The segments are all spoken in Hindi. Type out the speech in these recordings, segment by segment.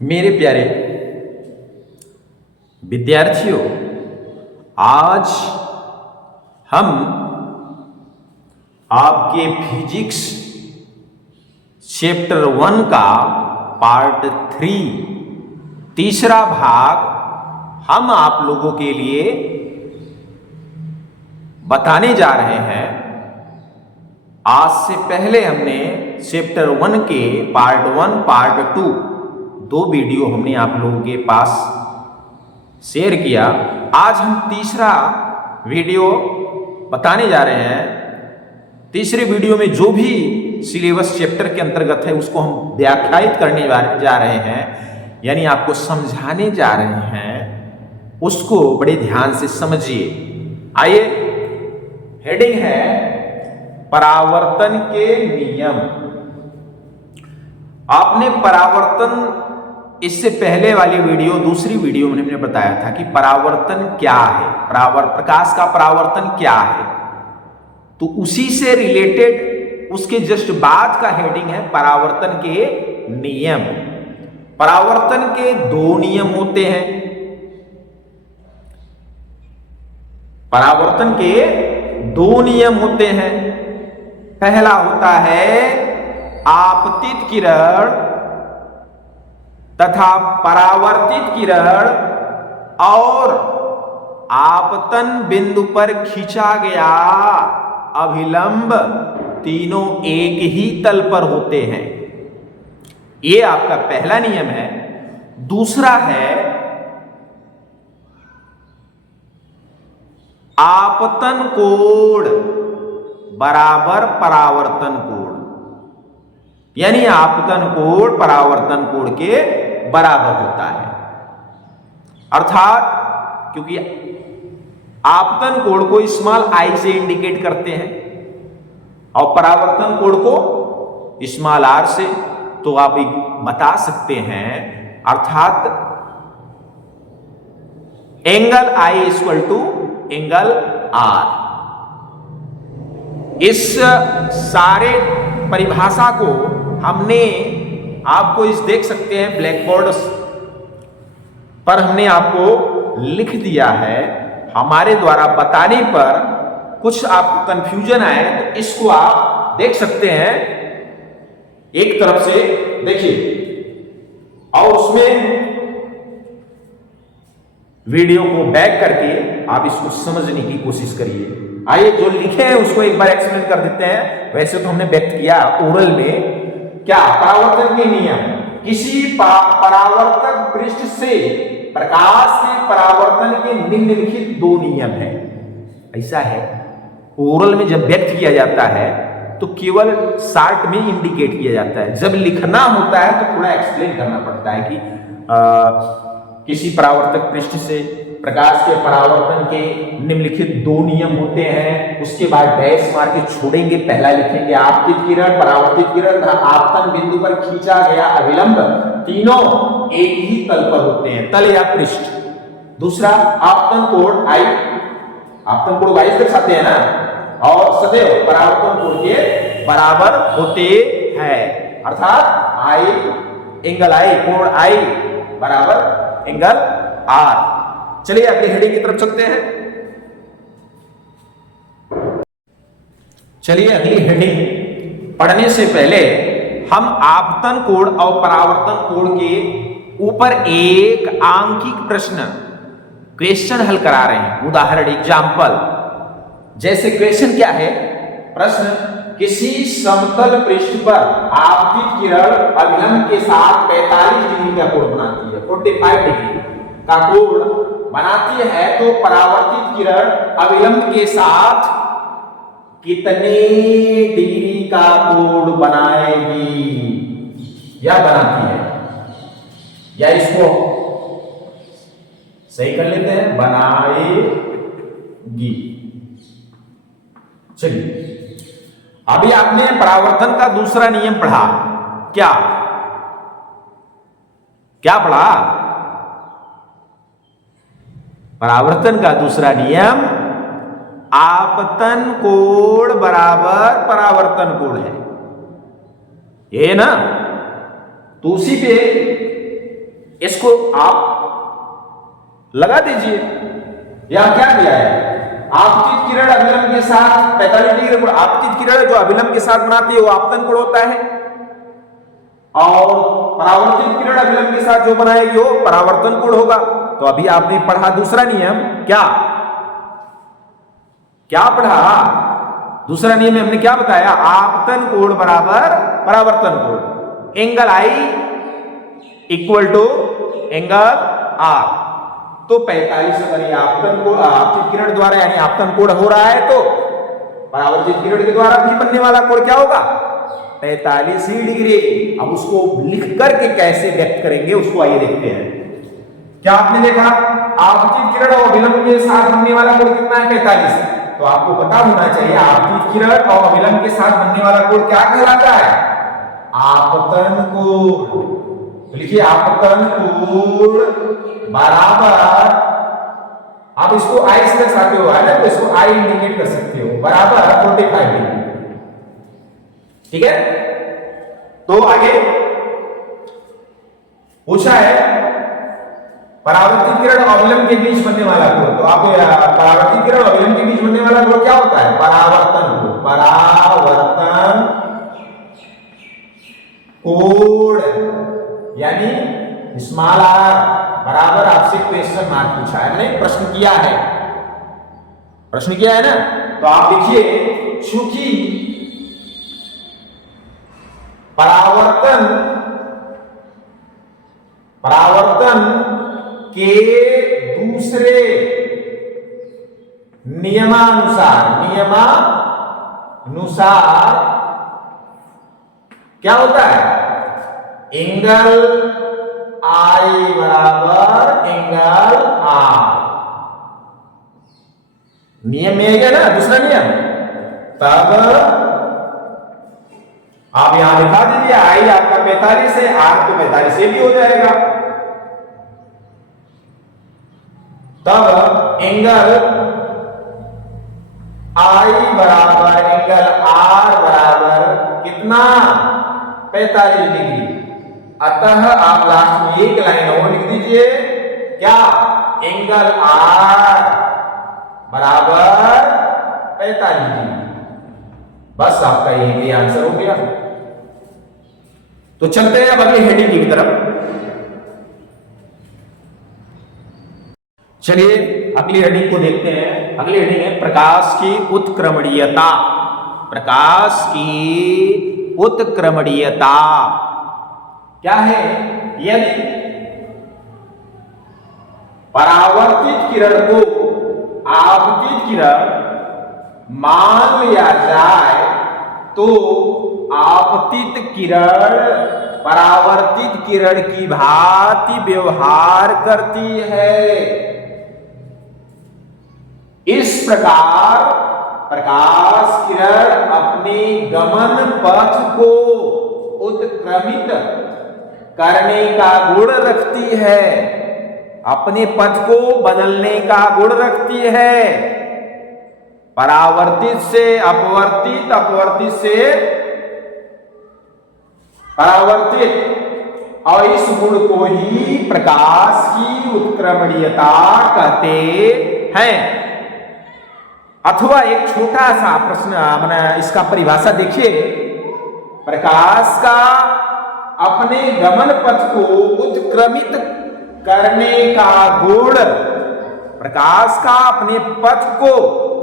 मेरे प्यारे विद्यार्थियों, आज हम आपके फिजिक्स चैप्टर 1 का पार्ट 3 तीसरा भाग हम आप लोगों के लिए बताने जा रहे हैं। आज से पहले हमने चैप्टर 1 के पार्ट 1 पार्ट 2 दो वीडियो हमने आप लोगों के पास शेयर किया। आज हम तीसरा वीडियो बताने जा रहे हैं। तीसरे वीडियो में जो भी सिलेबस चैप्टर के अंतर्गत है उसको हम व्याख्यायित करने जा रहे हैं, यानी आपको समझाने जा रहे हैं। उसको बड़े ध्यान से समझिए। आइए, हेडिंग है परावर्तन के नियम। आपने परावर्तन, इससे पहले वाली वीडियो, दूसरी वीडियो में हमने बताया था कि परावर्तन क्या है, प्रकाश का परावर्तन क्या है। तो उसी से रिलेटेड उसके जस्ट बाद का हेडिंग है परावर्तन के नियम। परावर्तन के दो नियम होते हैं। परावर्तन के दो नियम होते हैं। पहला होता है आपतित किरण तथा परावर्तित किरण, और आपतन बिंदु पर खींचा गया अभिलंब, तीनों एक ही तल पर होते हैं। यह आपका पहला नियम है। दूसरा है आपतन कोण बराबर परावर्तन कोण, यानी आपतन कोण परावर्तन कोण के बराबर होता है। अर्थात क्योंकि आपतन कोण को स्मॉल आई से इंडिकेट करते हैं और परावर्तन कोण को स्मॉल आर से, तो आप बता सकते हैं, अर्थात angle i equal to angle r. इस सारे परिभाषा को हमने आपको देख सकते हैं ब्लैक बोर्ड पर हमने आपको लिख दिया है। हमारे द्वारा बताने पर कुछ आपको कंफ्यूजन आए तो इसको आप देख सकते हैं, एक तरफ से देखिए और उसमें वीडियो को बैक करके आप इसको समझने की कोशिश करिए। आइए, जो लिखे हैं उसको एक बार एक्सप्लेन कर देते हैं। वैसे तो हमने व्यक्त किया ओरल में। क्या परावर्तन के नियम, किसी परावर्तक पृष्ठ से प्रकाश के परावर्तन के निम्नलिखित दो नियम हैं। ऐसा है, ओरल में जब व्यक्त किया जाता है तो केवल शार्ट में इंडिकेट किया जाता है। जब लिखना होता है तो थोड़ा एक्सप्लेन करना पड़ता है कि किसी परावर्तक पृष्ठ से प्रकाश के परावर्तन के निम्नलिखित दो नियम होते हैं। उसके बाद डैश मार के छोड़ेंगे। पहला लिखेंगे आपतित किरण, परावर्तित किरण, आपतन बिंदु पर खींचा गया अभिलंब, तीनों एक ही तल पर होते हैं, तल या पृष्ठ। दूसरा आपतन कोण आई, आपतन कोण वाई दर्शाते हैं ना, और सदैव परावर्तन कोण के बराबर होते हैं। अर्थात आई एंगल आई, कोण आई बराबर एंगल आर। चलिए अगली हेडिंग की तरफ चलते हैं। चलिए अगली हेडिंग पढ़ने से पहले हम आपतन कोण और परावर्तन कोण के ऊपर एक आंकिक प्रश्न, क्वेश्चन हल करा रहे हैं। उदाहरण, एग्जाम्पल। जैसे क्वेश्चन क्या है? प्रश्न, किसी समतल पृष्ठ पर आपतित किरण अभिलंब के साथ 45 डिग्री का कोण बनाती है, 45 डिग्री का कोण बनाती है, तो परावर्तित किरण अभिलंब के साथ कितने डिग्री का कोण बनाएगी या बनाती है? या इसको सही कर लेते हैं, बनाएगी। चलिए, अभी आपने परावर्तन का दूसरा नियम पढ़ा। क्या क्या पढ़ा? परावर्तन का दूसरा नियम आपतन कोण बराबर परावर्तन कोण है, ये ना। तो उसी पे इसको आप लगा दीजिए। यहां क्या दिया है, आपतित किरण अभिलंब के साथ 45 डिग्री, आपतित किरण जो अभिलंब के साथ बनाती है वो आपतन कोण होता है, और परावर्तित किरण अभिलंब के साथ जो बनाएगी वो परावर्तन कोण होगा। तो अभी आपने पढ़ा दूसरा नियम, क्या क्या पढ़ा, दूसरा नियम में हमने क्या बताया, आपतन कोण बराबर परावर्तन कोण, angle i equal to angle r. तो 45 अगर ये आपतन कोण आपतित किरण द्वारा यानी आपतन कोण हो रहा है, तो परावर्तित किरण के द्वारा भी बनने वाला कोण क्या होगा, 45 डिग्री। अब उसको लिख करके कैसे व्यक्त करेंगे उसको आइए देखते हैं। क्या आपने देखा, आपतित किरण और अभिलंब के साथ बनने वाला कोण कितना है, 45। तो आपको पता होना चाहिए आपतित किरण और अभिलंब के साथ बनने वाला कोण क्या कहलाता है, आपतन कोण। लिखिए आपतन कोण बराबर, आप इसको आई से दर्शाते हो, है ना, तो इसको आई इंडिकेट कर सकते हो, बराबर 45 डिग्री। ठीक है, तो आगे पूछा है परावर्तित किरण और अभिलंब के बीच बनने वाला कोण। तो आप परावर्तित किरण और अभिलंब के बीच बनने वाला कोण क्या होता है, परावर्तन कोण। परावर्तन कोण यानी स्मॉल आर बराबर, आपसे क्वेश्चन मार्क पूछा है, मैंने प्रश्न किया है, प्रश्न किया है ना। तो आप देखिए, चूंकि परावर्तन के दूसरे नियमानुसार क्या होता है, एंगल आई बराबर एंगल आर। नियम में है ना दूसरा नियम, तब आप यहां लिखा दीजिए आई आपका 45 है, आर तो 45 से भी हो जाएगा। तब एंगल आई बराबर एंगल आर बराबर कितना, 45 डिग्री। अतः आप लास्ट में एक लाइन और लिख दीजिए, क्या, एंगल आर बराबर 45 डिग्री। बस आपका ये आंसर हो गया। तो चलते हैं अब अगली हेडिंग की तरफ। चलिए अगली हेडिंग को देखते हैं। अगली हेडिंग है प्रकाश की उत्क्रमणीयता। प्रकाश की उत्क्रमणीयता क्या है, यदि परावर्तित किरण को आपतित किरण मान लिया जाए तो आपतित किरण परावर्तित किरण की भांति व्यवहार करती है। इस प्रकार प्रकाश किरण अपने गमन पथ को उत्क्रमित करने का गुण रखती है, अपने पथ को बदलने का गुण रखती है। परावर्तित से अपवर्तित, अपवर्तित से परावर्तित, और इस गुण को ही प्रकाश की उत्क्रमणीयता कहते हैं। अथवा एक छोटा सा प्रश्न, मैंने इसका परिभाषा देखिए, प्रकाश का अपने गमन पथ को उत्क्रमित करने का गुण, प्रकाश का अपने पथ को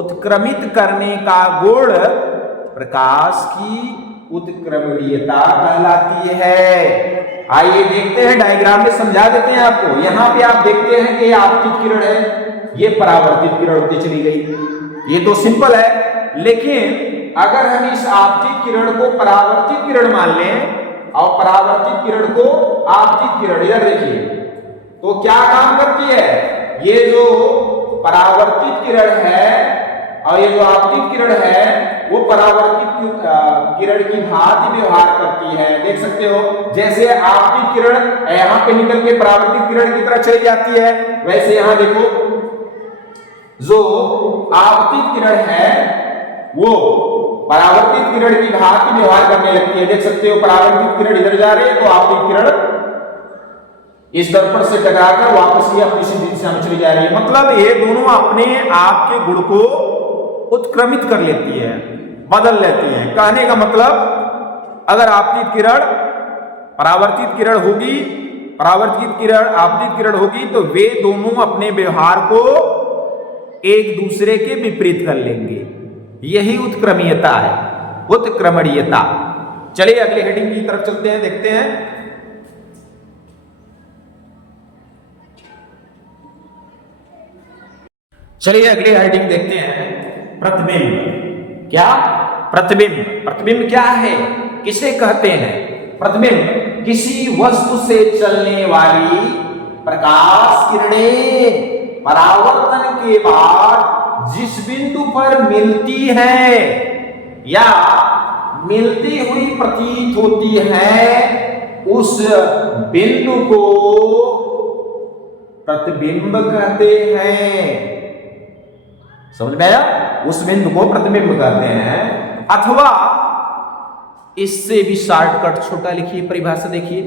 उत्क्रमित करने का गुण प्रकाश की उत्क्रमणीयता कहलाती है। आइए देखते हैं, डायग्राम में समझा देते हैं आपको। यहां पे आप देखते हैं कि ये आपतित किरण है, ये परावर्तित किरण होती चली गई। ये तो सिंपल है, लेकिन अगर हम इस आपतित किरण को परावर्तित किरण मान लें और परावर्तित किरण को आपतित किरण, इधर देखिए, तो क्या काम करती है, ये जो परावर्तित किरण है और ये जो आपतित किरण है वो परावर्तित किरण की भांति व्यवहार करती है। देख सकते हो, जैसे आपतित किरण यहां पे निकल के परावर्तित किरण की तरह चली जाती है, वैसे यहां देखो जो आपतित किरण है वो परावर्तित किरण की भांति व्यवहार करने लगती है। देख सकते हो, परावर्तित किरण इधर जा रही है तो आपतित किरण इस दर्पण से टकराकर वापस ये अपनी सीधी दिशा में चली जा रही है। मतलब ये दोनों अपने आप के गुण को उत्क्रमित कर लेती है, बदल लेती है। कहने का मतलब अगर आपतित किरण परावर्तित किरण होगी, परावर्तित किरण आपतित किरण होगी, तो वे दोनों अपने व्यवहार को एक दूसरे के विपरीत कर लेंगे। यही उत्क्रमणीयता है, उत्क्रमणीयता। चलिए अगले हेडिंग की तरफ चलते हैं, देखते हैं। चलिए अगली हेडिंग देखते हैं, प्रतिबिंब। क्या? प्रतिबिंब। प्रतिबिंब क्या है, किसे कहते हैं? प्रतिबिंब किसी वस्तु से चलने वाली प्रकाश किरणें परावर्तन के बाद जिस बिंदु पर मिलती है या मिलती हुई प्रतीत होती है, उस बिंदु को प्रतिबिंब कहते हैं। समझ में आया? उस बिंदु को प्रतिबिंब कहते हैं। अथवा इससे भी शॉर्टकट छोटा लिखिए, परिभाषा देखिए,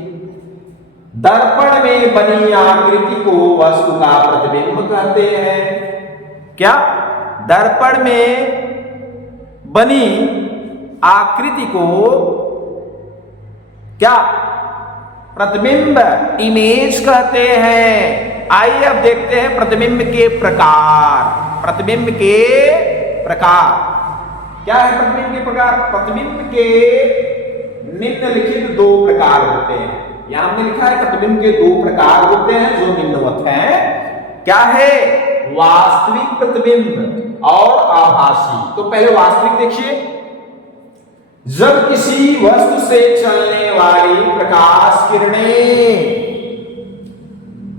दर्पण में बनी आकृति को वस्तु का प्रतिबिंब कहते हैं। क्या? दर्पण में बनी आकृति को क्या? प्रतिबिंब, इमेज कहते हैं। आइए अब देखते हैं प्रतिबिंब के प्रकार। प्रतिबिंब के प्रकार क्या है? प्रतिबिंब के प्रकार, प्रतिबिंब के निम्नलिखित दो प्रकार होते हैं। यहां हमने लिखा है प्रतिबिंब के दो प्रकार होते हैं जो निम्नवत हैं। क्या है? वास्तविक प्रतिबिंब और आभासी। तो पहले वास्तविक देखिए, जब किसी वस्तु से चलने वाली प्रकाश किरणें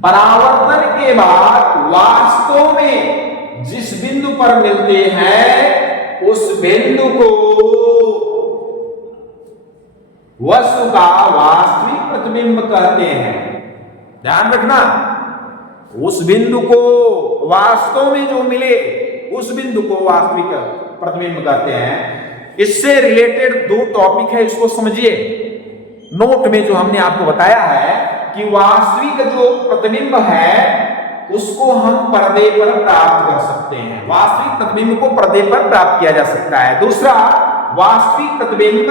परावर्तन के बाद वास्तव में जिस बिंदु पर मिलते हैं, उस बिंदु को वस्तु का वास्तविक प्रतिबिंब कहते हैं। ध्यान रखना, उस बिंदु को वास्तव में जो मिले, उस बिंदु को वास्तविक प्रतिबिंब कहते हैं। इससे रिलेटेड दो टॉपिक है, इसको समझिए। नोट में जो हमने आपको बताया है कि वास्तविक जो प्रतिबिंब है उसको हम पर्दे पर प्राप्त कर सकते हैं। वास्तविक प्रतिबिंब को पर्दे पर प्राप्त किया जा सकता है। दूसरा, वास्तविक प्रतिबिंब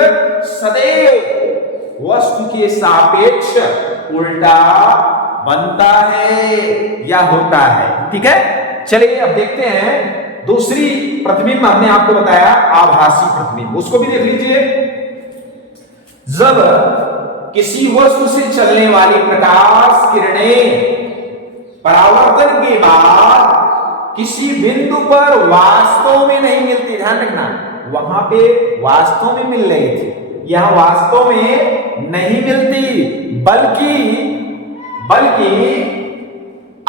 सदैव वस्तु के सापेक्ष उल्टा बनता है या होता है। ठीक है, चलिए अब देखते हैं दूसरी प्रतिबिंब। हमने आपको बताया आभासी प्रतिबिंब, उसको भी देख लीजिए। जब किसी वस्तु से चलने वाली प्रकाश किरणें परावर्तन के बाद किसी बिंदु पर वास्तव में नहीं मिलती, ध्यान रखना, वहां पे वास्तव में मिल रही थी, यहां वास्तव में नहीं मिलती, बल्कि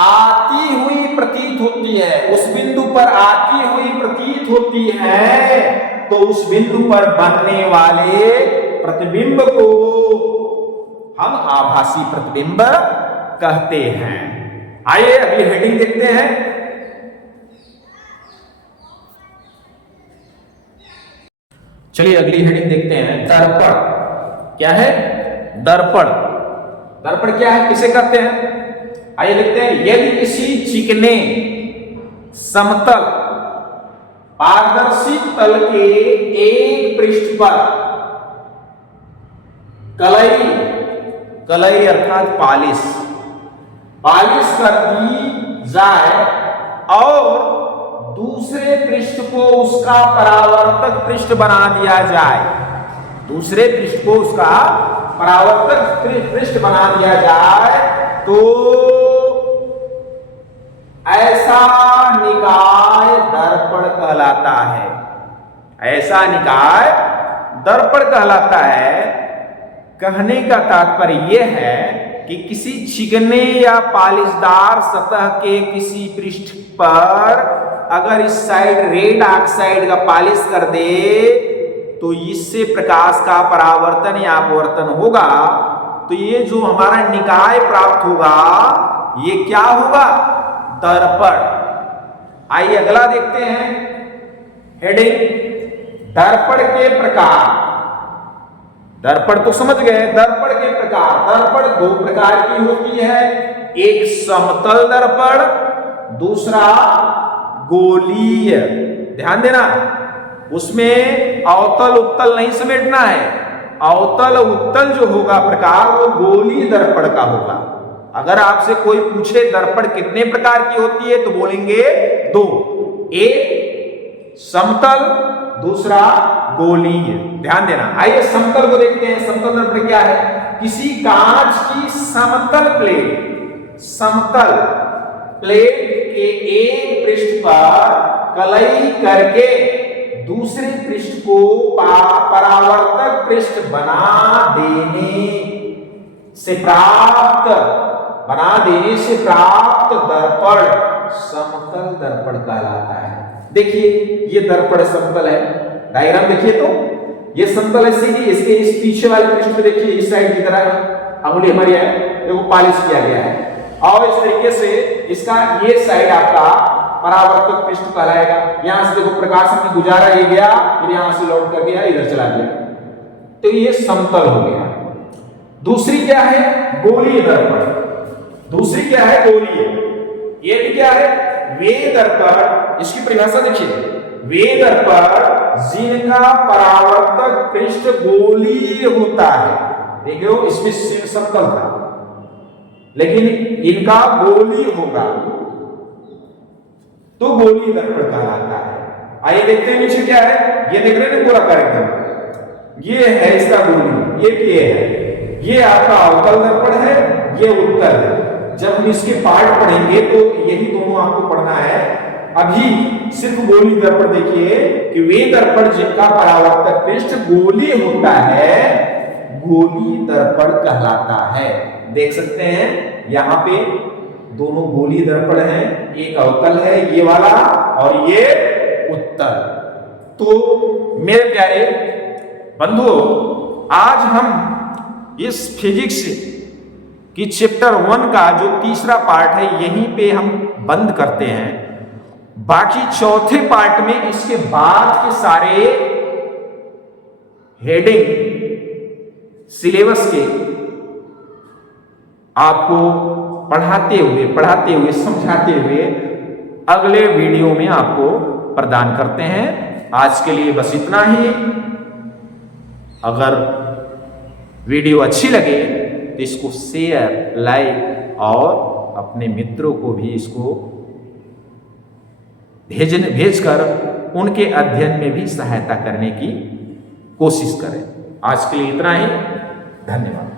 आती हुई प्रतीत होती है। उस बिंदु पर आती हुई प्रतीत होती है, तो उस बिंदु पर बनने वाले प्रतिबिंब को हम आभासी प्रतिबिंब कहते हैं। आइए अगली हेडिंग देखते हैं। चलिए अगली हेडिंग देखते हैं, दर्पण। क्या है? दर्पण। दर्पण क्या है, किसे कहते हैं? आइए देखते हैं। यदि किसी चिकने समतल पारदर्शी तल के एक पृष्ठ पर कलई अर्थात पालिश कर दी जाए और दूसरे पृष्ठ को उसका परावर्तक पृष्ठ बना दिया जाए, दूसरे पृष्ठ को उसका परावर्तक पृष्ठ बना दिया जाए, तो ऐसा निकाय दर्पण कहलाता है। ऐसा निकाय दर्पण कहलाता है। कहने का तात्पर्य यह है कि किसी चिकने या पॉलिशदार सतह के किसी पृष्ठ पर अगर इस साइड रेड ऑक्साइड का पॉलिश कर दे, तो इससे प्रकाश का परावर्तन या अपवर्तन होगा। तो ये जो हमारा निकाय प्राप्त होगा, ये क्या होगा? दर्पण। आइए अगला देखते हैं, हेडिंग दर्पण के प्रकार। दर्पण तो समझ गए। दर्पण के प्रकार, दर्पण दो प्रकार की होती है, एक समतल दर्पण, दूसरा गोलीय। ध्यान देना, उसमें अवतल उत्तल नहीं समेटना है। अवतल उत्तल जो होगा प्रकार वो गोलीय दर्पण का होगा। अगर आपसे कोई पूछे दर्पण कितने प्रकार की होती है तो बोलेंगे दो, एक समतल, दूसरा गोलीय। ध्यान देना। आइए समतल को देखते हैं। समतल दर्पण क्या है? किसी कांच की समतल प्लेट, समतल प्लेट के एक पृष्ठ पर कलई करके दूसरे पृष्ठ को परावर्तक पृष्ठ बना देने से प्राप्त दर्पण समतल दर्पण कहलाता है। देखिए ये दर्पण समतल है, डायग्राम देखिए तो ये समतल है सीधी, इसके इस पीछे वाले पृष्ठ पे देखिए, इस साइड की तरह अंगुली हमारी है, देखो पॉलिश किया गया है, और इस तरीके से इसका ये साइड आपका परावर्तक पृष्ठ कहलाएगा। यहां से देखो प्रकाश अपनी गुजारा ये गया, फिर यहां से लौट कर गया, इधर चला गया, तो ये समतल हो गया। दूसरी क्या है? गोलीय दर्पण। दूसरी क्या है? गोलीय। ये भी क्या है? वे दर्पण। इसकी परिभाषा देखिए, वे दर्पण जिनका परावर्तक पृष्ठ गोलीय होता है। देखो इसमें समतल था लेकिन इनका गोलीय होगा तो गोलीय दर्पण कहलाता है। आइए देखते हैं नीचे क्या है। ये देख रहे हैं गोलाकार एकदम, ये है इसका गोलीय, ये है, ये आपका अवतल दर्पण है, ये उत्तल है। जब हम इसके पार्ट पढ़ेंगे तो यही दोनों आपको पढ़ना है। अभी सिर्फ गोलीय दर्पण देखिए कि वे दर्पण जिनका परावर्तक पृष्ठ गोलीय होता है गोलीय दर्पण कहलाता है। देख सकते हैं यहां पे दोनों गोलीय दर्पण हैं, एक अवतल है ये वाला और ये उत्तल। तो मेरे प्यारे बंधुओं, आज हम इस फिजिक्स की चैप्टर 1 का जो तीसरा पार्ट है यहीं पे हम बंद करते हैं। बाकी चौथे पार्ट में इसके बाद के सारे हेडिंग सिलेबस के आपको पढ़ाते हुए समझाते हुए अगले वीडियो में आपको प्रदान करते हैं। आज के लिए बस इतना ही। अगर वीडियो अच्छी लगे तो इसको शेयर, लाइक और अपने मित्रों को भी इसको भेजकर उनके अध्ययन में भी सहायता करने की कोशिश करें। आज के लिए इतना ही। धन्यवाद।